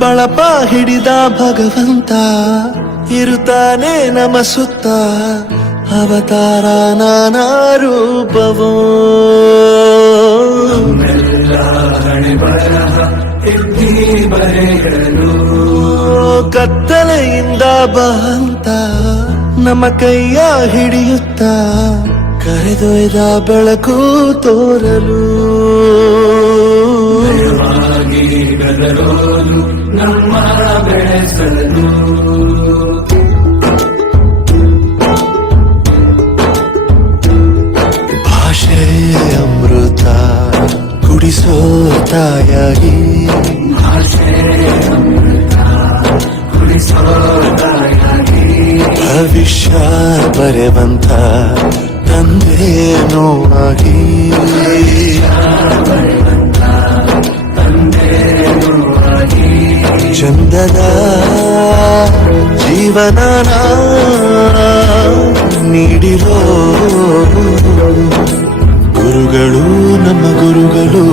ಬಳಪ ಹಿಡಿದ ಭಗವಂತ ಇರುತ್ತಾನೆ ನಮ ಸುತ್ತ ಅವತಾರ ನಾನಾ ರೂಪವೋ ಕತ್ತಲೆಯಿಂದ ಬಹಂತ ನಮ್ಮ ಕೈಯ ಹಿಡಿಯುತ್ತ ಕರೆದೊಯ್ದ ಬೆಳಕು ತೋರಲು ನಮ್ಮ ಬೆಳೆಸಲು ಭಾಷೆ ಅಮೃತ ಕುಡಿಸೋ ತಾಯಾಗಿ ಭವಿಷ್ಯ ಬರೆವಂತ ತಂದೆನೂ ಆಗಿ ಚಂದದ ಜೀವನ ನೀಡಿರೋ ಗುರುಗಳು ನಮ್ಮ ಗುರುಗಳು